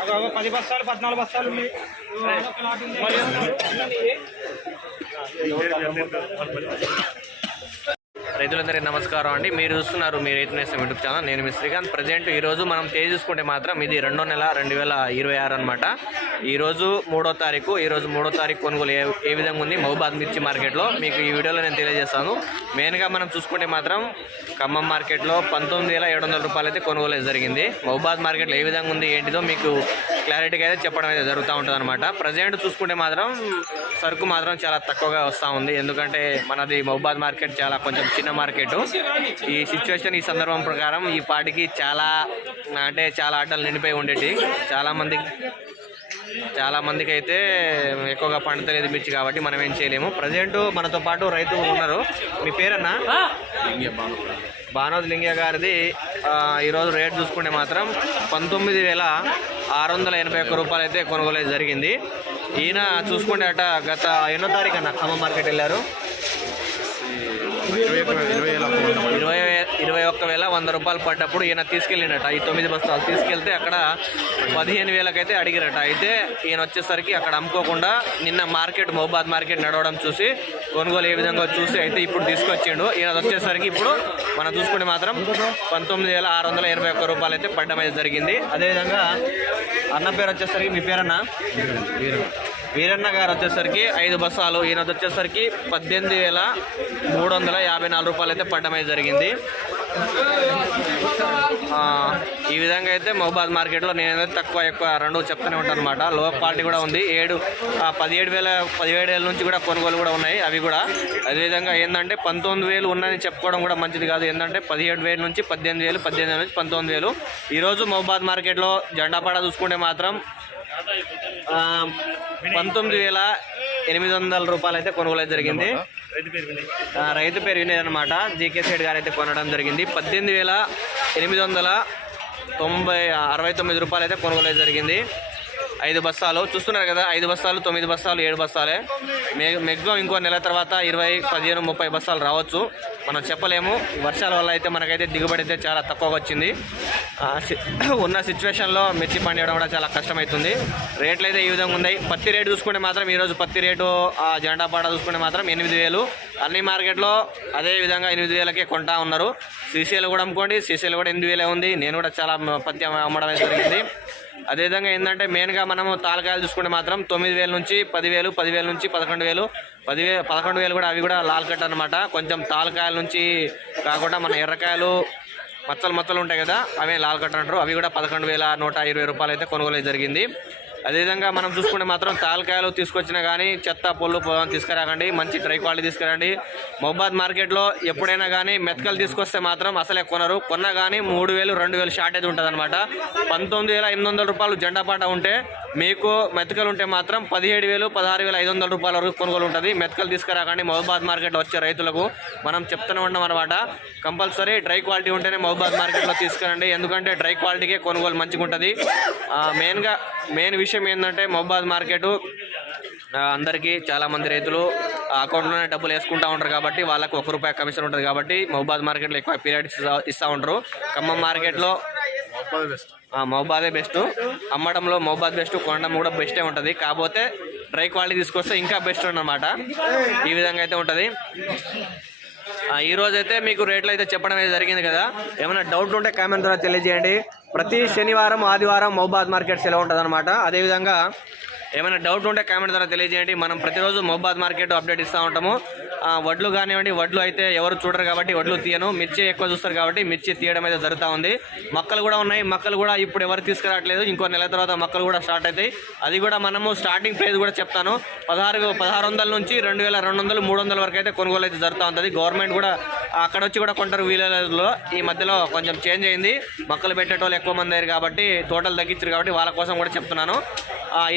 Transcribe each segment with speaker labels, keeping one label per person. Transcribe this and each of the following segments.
Speaker 1: అగో అగో పది బస్తాలు పద్నాలుగు బస్తాలు ఉన్నాయి ఒక లాట్ ఉంది. ఉన్నది.
Speaker 2: రైతులందరికీ నమస్కారం అండి. మీరు చూస్తున్నారు మీ రైతు నేస్తం యూట్యూబ్ ఛానల్. నేను మీ శ్రీకాంత్. ప్రజెంట్ ఈ రోజు మనం తేజ్ చూసుకుంటే మాత్రం ఇది రెండో నెల రెండు వేల ఇరవై ఆరు అనమాట ఈరోజు మూడో తారీఖు. ఈ రోజు మూడో తారీఖు కొనుగోలు ఏ ఏ విధంగా ఉంది? మహబాద్ మిర్చి మార్కెట్లో. మీకు ఈ వీడియోలో నేను తెలియజేస్తాను. మెయిన్గా మనం చూసుకుంటే మాత్రం ఖమ్మం మార్కెట్లో పంతొమ్మిది వేల ఏడు వందల రూపాయలు అయితే కొనుగోలు అయితే జరిగింది. మహబాద్ మార్కెట్లో ఏ విధంగా ఉంది ఏంటిదో మీకు క్లారిటీగా అయితే చెప్పడం అయితే జరుగుతూ ఉంటుంది అనమాట ప్రజెంట్ చూసుకుంటే మాత్రం సరుకు మాత్రం చాలా తక్కువగా వస్తూ ఉంది. ఎందుకంటే మనది మహబాద్ మార్కెట్ చాలా కొంచెం చిన్న మార్కెట్. ఈ సిచ్యువేషన్ ఈ సందర్భం ప్రకారం ఈ పాటికి చాలా అంటే చాలా ఆటలు నిండిపోయి ఉండేటి చాలా మంది చాలా మందికి అయితే ఎక్కువగా పండుతలేదు మిర్చి కాబట్టి మనం ఏం చేయలేము. ప్రజెంట్ మనతో పాటు రైతు ఉన్నారు. మీ పేరన్నా? భానోద్ లింగయ్య గారిది ఈరోజు రేట్ చూసుకుంటే మాత్రం పంతొమ్మిది వేల ఆరు వందల ఎనభై ఒక్క రూపాయలు అయితే కొనుగోలు అయితే జరిగింది. ఈయన చూసుకుంటే అట గత ఎన్నో తారీఖు అన్న ఖమ్మం మార్కెట్ వెళ్ళారు. ఇరవై ఇరవై ఒక్క వేల వంద రూపాయలు పడ్డప్పుడు ఈయన తీసుకెళ్ళినట ఈ తొమ్మిది బస్తాలు తీసుకెళ్తే అక్కడ పదిహేను వేలకైతే అడిగిరట. అయితే ఈయన వచ్చేసరికి అక్కడ అమ్ముకోకుండా నిన్న మార్కెట్ మహబాద్ మార్కెట్ నడవడం చూసి కొనుగోలు ఏ విధంగా చూసి అయితే ఇప్పుడు తీసుకొచ్చిండు. ఈయన వచ్చేసరికి ఇప్పుడు మనం చూసుకుంటే మాత్రం పంతొమ్మిది వేల ఆరు వందల ఎనభై ఒక్క రూపాయలు అయితే పడ్డం అయితే జరిగింది. అదేవిధంగా అన్న పేరు వచ్చేసరికి మీ పేరన్నా? వీరన్న గారు వచ్చేసరికి ఐదు బస్సాలు. ఈయన వచ్చేసరికి పద్దెనిమిది వేల మూడు వందల యాభై నాలుగు రూపాయలు అయితే పడ్డం అయితే జరిగింది. ఈ విధంగా అయితే మహబాద్ మార్కెట్లో నేనైతే తక్కువ ఎక్కువ రెండు చెప్తూనే ఉంటాను అనమాట లో క్వాలిటీ కూడా ఉంది. ఏడు పదిహేడు వేల పదిహేడు వేల నుంచి కూడా కొనుగోలు కూడా ఉన్నాయి అవి కూడా. అదేవిధంగా ఏంటంటే పంతొమ్మిది వేలు ఉన్నాయని చెప్పుకోవడం కూడా మంచిది కాదు. ఏంటంటే పదిహేడు వేల నుంచి పద్దెనిమిది వేలు పద్దెనిమిది వేల నుంచి పంతొమ్మిది వేలు. ఈరోజు మహబాద్ మార్కెట్లో జెండాపాడ చూసుకుంటే మాత్రం పంతొమ్మిది వేల ఎనిమిది వందల రూపాయలు అయితే కొనుగోలు అయితే జరిగింది. రైతు పేరు వినేది అనమాట జీకే సైడ్ గారు అయితే కొనడం జరిగింది. పద్దెనిమిది వేల ఎనిమిది వందల తొంభై అరవై తొమ్మిది రూపాయలు అయితే కొనుగోలు అయితే జరిగింది. ఐదు బస్తాలు. చూస్తున్నారు కదా ఐదు బస్తాలు తొమ్మిది బస్తాలు ఏడు బస్తాలే. మ్యాక్సిమం ఇంకో నెల తర్వాత ఇరవై పదిహేను ముప్పై బస్తాలు రావచ్చు. మనం చెప్పలేము. వర్షాల వల్ల అయితే మనకైతే దిగుబడి అయితే చాలా తక్కువగా వచ్చింది. ఆ, సి- ఉన్న సిచ్యువేషన్లో మిర్చి పండియడం కూడా చాలా కష్టమవుతుంది రేట్లు అయితే ఈ విధంగా ఉన్నాయి. పత్తి రేటు చూసుకుంటే మాత్రం ఈరోజు పత్తి రేటు ఆ జెండా పాట చూసుకుంటే మాత్రం ఎనిమిది వేలు. అన్ని మార్కెట్లో అదే విధంగా ఎనిమిది వేలకే కొంటా ఉన్నారు. సీసీలు కూడా అమ్ముకోండి. సీసీలు కూడా ఎనిమిది వేలే ఉంది. నేను కూడా చాలా పత్తి అమ్మడం జరిగింది. అదేవిధంగా ఏంటంటే మెయిన్గా మనము తాలకాయలు చూసుకుంటే మాత్రం తొమ్మిది వేల నుంచి పదివేలు పదివేల నుంచి పదకొండు వేలు పదివే పదకొండు వేలు కూడా అవి కూడా లాల్ కట్ అనమాట కొంచెం తాలకాయల నుంచి కాకుండా మన ఎర్రకాయలు మచ్చలు మచ్చలు ఉంటాయి కదా అవే లాల్ కట్ అంటారు. అవి కూడా పదకొండు వేల నూట ఇరవై రూపాయలు అయితే కొనుగోలు జరిగింది. అదేవిధంగా మనం చూసుకుంటే మాత్రం తాలకాయలు తీసుకొచ్చినా కానీ చెత్త పొల్లు పొలం తీసుకురాకండి మంచి డ్రై క్వాలిటీ తీసుకురండి. మహబాద్ మార్కెట్లో ఎప్పుడైనా కానీ మెతకలు తీసుకొస్తే మాత్రం అసలే కొనరు. కొన్నా కానీ మూడు వేలు రెండు వేలు షార్టేజ్ ఉంటుంది అనమాట పంతొమ్మిది వేల ఎనిమిది వందల రూపాయలు జెండా పాట ఉంటే మీకు మెతకలు ఉంటే మాత్రం పదిహేడు వేలు పదహారు వేల ఐదు వందల రూపాయల వరకు కొనుగోలు ఉంటుంది. మెతకలు తీసుకురాకండి. మహబాద్ మార్కెట్లో వచ్చే రైతులకు మనం చెప్తూనే ఉన్నాం అనమాట కంపల్సరీ డ్రై క్వాలిటీ ఉంటేనే మహబాద్ మార్కెట్లో తీసుకురండి. ఎందుకంటే డ్రై క్వాలిటీకే కొనుగోలు మంచిగా ఉంటుంది. మెయిన్గా మెయిన్ విషయం ఏంటంటే మహబాద్ మార్కెట్ అందరికీ చాలామంది రైతులు అకౌంట్లోనే డబ్బులు వేసుకుంటూ ఉంటారు కాబట్టి వాళ్ళకు ఒక రూపాయి కమిషన్ ఉంటుంది కాబట్టి మహబాద్ మార్కెట్లో ఎక్కువ పీరియడ్ ఇస్తూ ఉంటారు. ఖమ్మం మార్కెట్లో మహబాదే బెస్ట్. అమ్మడంలో మహబాద్ బెస్ట్ కొనడం కూడా బెస్టే ఉంటుంది. కాకపోతే డ్రై క్వాలిటీ తీసుకొస్తే ఇంకా బెస్ట్ అన్నమాట. ఈ విధంగా అయితే ఉంటుంది. ఆ, ఈ అయితే మీకు రేట్లు అయితే చెప్పడం అయితే జరిగింది కదా. ఏమైనా డౌట్ ఉంటే కామెంట్ ద్వారా తెలియజేయండి. ప్రతి శనివారం ఆదివారం మహబాద్ మార్కెట్ సెలవు ఉంటుంది అనమాట అదేవిధంగా ఏమైనా డౌట్ ఉంటే కామెంట్ ద్వారా తెలియజేయండి. మనం ప్రతిరోజు మహబాద్ మార్కెట్ అప్డేట్ ఇస్తూ ఉంటాము. వడ్లు కానివ్వండి వడ్లు అయితే ఎవరు చూడరు కాబట్టి వడ్లు తీయను. మిర్చి ఎక్కువ చూస్తారు కాబట్టి మిర్చి తీయడం అయితే జరుగుతూ ఉంది. మొక్కలు కూడా ఉన్నాయి. మొక్కలు కూడా ఇప్పుడు ఎవరు తీసుకురావట్లేదు. ఇంకో నెల తర్వాత మొక్కలు కూడా స్టార్ట్ అవుతాయి. అది కూడా మనము స్టార్టింగ్ ప్రైస్ కూడా చెప్తాను. పదహారు పదహారు వందల నుంచి రెండు వేల రెండు వందలు మూడు వందల వరకు అయితే కొనుగోలు అయితే జరుగుతూ ఉంటుంది. గవర్నమెంట్ కూడా అక్కడ వచ్చి కూడా కొంటారు వీళ్ళలో ఈ మధ్యలో కొంచెం చేంజ్ అయింది. మొక్కలు పెట్టేటోళ్ళు ఎక్కువ మంది అయ్యారు కాబట్టి తోటలు తగ్గించారు కాబట్టి వాళ్ళ కోసం కూడా చెప్తున్నాను.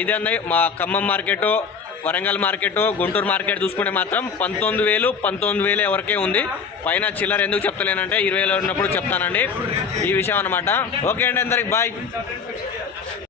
Speaker 2: ఇదే అండి. మా Khammam market Warangal market Guntur market చూసుకుంటే మాత్రం పంతొమ్మిది వేలు పంతొమ్మిది వేలు ఎవరికే ఉంది. పైన చిల్లర ఎందుకు చెప్తలేనంటే ఇరవై వేలు ఉన్నప్పుడు చెప్తానండి. ఈ విషయం అనమాట ఓకే అండి అందరికి బాయ్.